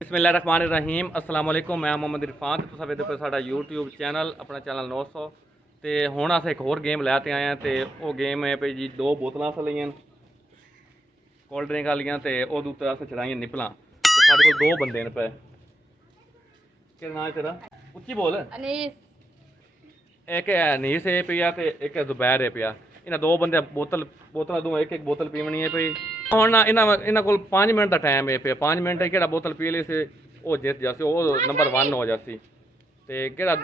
बिस्मिल्लाहिर्रहमानिर्रहीम अस्सलाम वालेकुम। मैं मोहम्मद इरफान तुसां वेखदे पे साडा यूट्यूब चैनल अपना चैनल 900 ते हुण अस एक होर गेम लैते आए हैं ते वो गेम है भाई जी दो बोतलां अस लईयां कोल्ड ड्रिंक आह्लियां ते ओह्दे उत्ते अस चढ़ाइयां निप्पलां ते साढ़े कोल दो बंदे न पे। केह् नाम है तेरा? उच्ची बोल। अनीस। एक है अनीस है पिया ते एक है जुबैर है पिया। इन्हां दो बंदे बोतल दूँ एक बोतल पीवनी है पई। ਹੁਣ ਨਾ ਇਹਨਾਂ ਕੋਲ 5 ਮਿੰਟ ਦਾ ਟਾਈਮ ਹੈ ਪਿਆ। 5 ਮਿੰਟ ਕਿਹੜਾ ਬੋਤਲ ਪੀ ਲਈ ਸੀ ਉਹ ਜਿੱਤ ਜਾਸੀ, ਉਹ ਨੰਬਰ 1 ਹੋ ਜਾਸੀ ਤੇ ਕਿਹੜਾ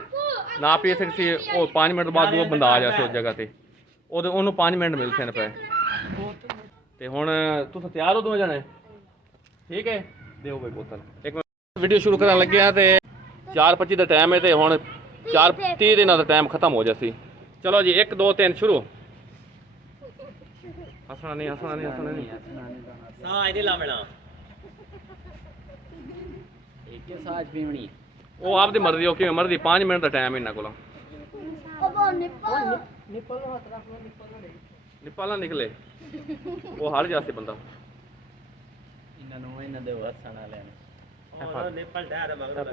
ਨਾ ਪੀ ਸਕਸੀ ਉਹ 5 ਮਿੰਟ ਬਾਅਦ ਉਹ ਬੰਦਾ ਆ ਜਾਸੀ ਉਸ ਜਗ੍ਹਾ ਤੇ ਉਹਨੂੰ 5 ਮਿੰਟ ਮਿਲਦੇ ਨੇ ਪਏ। ਤੇ ਹੁਣ ਤੁਸੀਂ ਤਿਆਰ ਹੋ ਦੋਵੇਂ ਜਣੇ? ਠੀਕ ਹੈ, ਦਿਓ ਬਈ ਬੋਤਲ। ਇੱਕ ਮਿੰਟ ਵੀਡੀਓ ਸ਼ੁਰੂ ਕਰਨ ਲੱਗਿਆ ਤੇ 4:25 ਦਾ ਟਾਈਮ ਹੈ ਤੇ ਹੁਣ 4:30 ਦੇ ਨਾਲ ਟਾਈਮ ਖਤਮ ਹੋ ਜਾਸੀ। ਚਲੋ ਜੀ 1 2 3 शुरू। हसना नहीं साज नहीं लावना एक साज पीवनी ओ आपदी मर्जी। ओके मर्जी 5 मिनट दा टाइम इन्ना कोल। निप्पल ना निकले वो हार जासे बंदा इन्ना नो इन्ना दे हसना लेने ओ निप्पल डा दे मगर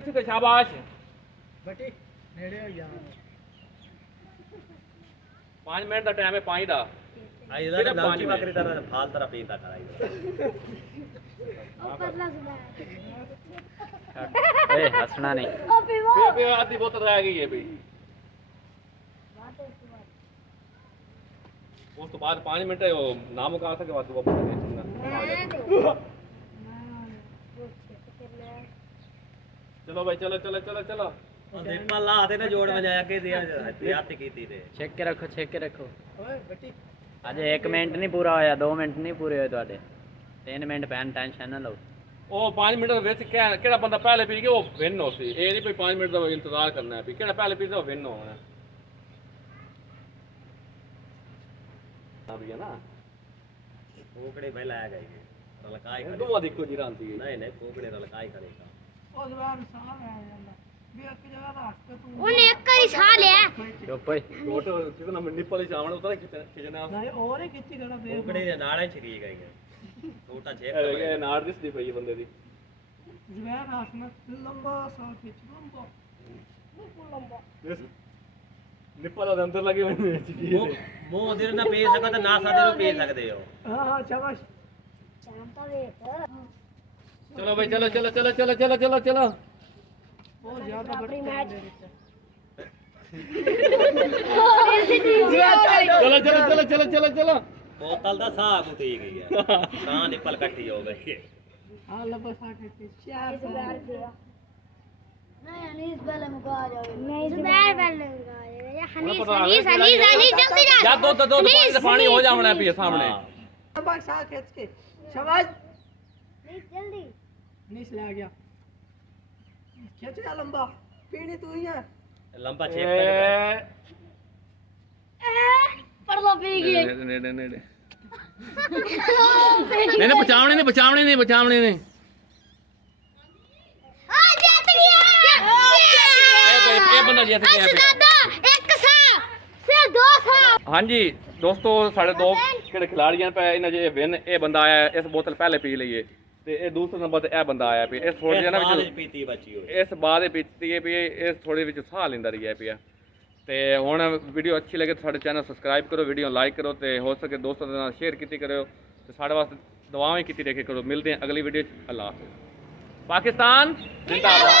ठीक है शाबाश बेटी नेड़े हो जा। 5 मिनट दा टाइम है पानी दा। आई दा लांची बकरी दा फाल तरह पीता कराई ए हंसना नहीं पे आधी बोतल रह गई है भाई। उस तो बाद 5 मिनट वो ना मुका सके बाद वो चलो भाई चलो चलो चलो चलो निप्पल ला दे ना जोड़ बजाया के दिया याद की थी रे। चेक के रखो ओए बेटी अजे 1 मिनट नहीं पूरा होया 2 मिनट नहीं पूरे होए ਤੁਹਾਡੇ 3 मिनट पैन टेंशन ना लो। ਉਹ 5 ਮਿੰਟ ਵਿੱਚ ਕਿਹੜਾ ਬੰਦਾ ਪਹਿਲੇ ਪੀ ਕੇ ਉਹ ਵਿਨ ਹੋ ਸੀ। ਇਹ ਨਹੀਂ ਕੋਈ 5 ਮਿੰਟ ਦਾ ਇੰਤਜ਼ਾਰ ਕਰਨਾ ਹੈ ਵੀ ਕਿਹੜਾ ਪਹਿਲੇ ਪੀਦਾ ਉਹ ਵਿਨ ਹੋਣਾ ਆ ਵੀ ਨਾ। ਕੋਕੜੇ ਪਹਿਲਾਂ ਆ ਗਏ ਰਲਕਾਈ करे दो देखो जी रांती है नहीं कोकड़े रलकाई करेगा ਉਹ ਜਵਾਨ ਸਾਹ ਆ ਜਾਂਦਾ ਵੀ ਇੱਕ ਜਗ੍ਹਾ ਰੱਖ ਕੇ ਤੂੰ ਉਹਨੇ ਇੱਕ ਹੀ ਸਾਹ ਲਿਆ ਚੁੱਪ ਓਏ ਫੋਟੋ ਕਿਤਨਾ ਨਿੱਪਲ ਹੀ ਚਾਵਣ ਉਤਰਾ ਖਿਚਣਾ ਨਹੀਂ ਹੋਰ ਹੀ ਖਿੱਚੀ ਖੜਾ ਦੇ ਕੋਕੜੇ ਦੇ ਨਾੜਾਂ ਛਰੀ ਗਈ ਛੋਟਾ ਛੇਕ ਇਹ ਨਾੜ ਦਿਸਦੀ ਪਈ ਬੰਦੇ ਦੀ ਜਵਾਨ ਹਾਸਨਾ ਲੰਬਾ ਸਾਹ ਖਿੱਚ ਲੰਬਾ ਨਿੱਪਲ ਦੇ ਅੰਦਰ ਲੱਗੇ ਹੋਏ ਨੇ ਮੂੰਹ ਦੇ ਨਾ ਪੀ ਸਕਦਾ ਨਾ ਸਾਦੇ ਨੂੰ ਪੀ ਸਕਦੇ ਹੋ। ਹਾਂ ਸ਼ਾਬਾਸ਼ ਚਾਂਤਾ ਵੇਖ। चलो भाई चलो चलो चलो चलो चलो चलो चलो बहुत ज्यादा बड़ी मैच चलो चलो चलो चलो चलो चलो बोतल दा साग उठी गई है ना निप्पल कट्ठी हो गई हां लबा साग के 4 बार किया नहीं अनीस पहले मुका जाओ नहीं जुबैर पहले मुका या हनीस जल्दी जा या दो पानी हो जावना है सामने लबा साग खींच के शाबाश नहीं जल्दी नहीं से आ गया खींच जा लंबा पीनी तू ही है लंबा चेक कर लो पी गई नेड़े नहीं बचावने ने आ जीत गया ये बंदा जीत गया एक सा से दो सा। हां जी दोस्तों साढ़े दो किहड़े खिलाड़ी हैं पे इन्हें जे विन ये बंदा आया इस बोतल पहले पी लईए ਤੇ ਇਹ ਦੂਸਰੇ ਨੰਬਰ ਤੇ ਇਹ ਬੰਦਾ ਆਇਆ ਪਿਆ। ਇਸ ਥੋੜੀ ਜਿਹੀ ਨਾ ਵਿੱਚ ਪੀਤੀ ਬਚੀ ਹੋਈ ਇਸ ਬਾਅਦ ਪੀਤੀ ਹੈ ਵੀ ਇਸ ਥੋੜੇ ਵਿੱਚ ਸਾਹ ਲੈਂਦਾ ਰਿਹਾ ਪਿਆ। ਤੇ ਹੁਣ ਵੀਡੀਓ ਅੱਛੀ ਲੱਗੇ ਤਾਂ ਸਾਡੇ ਚੈਨਲ ਸਬਸਕ੍ਰਾਈਬ ਕਰੋ, ਵੀਡੀਓ ਲਾਈਕ ਕਰੋ ਤੇ ਹੋ ਸਕੇ ਦੋਸਤਾਂ ਦੇ ਨਾਲ ਸ਼ੇਅਰ ਕੀਤੀ ਕਰਿਓ ਤੇ ਸਾਡੇ ਵਾਸਤੇ ਦੁਆਵਾਂ ਕੀਤੀ ਰੱਖਿਆ ਕਰੋ। ਮਿਲਦੇ ਹਾਂ ਅਗਲੀ ਵੀਡੀਓ 'ਚ। ਅੱਲਾਹ ਹਾਫਿਜ਼। ਪਾਕਿਸਤਾਨ ਜ਼ਿੰਦਾਬਾਦ।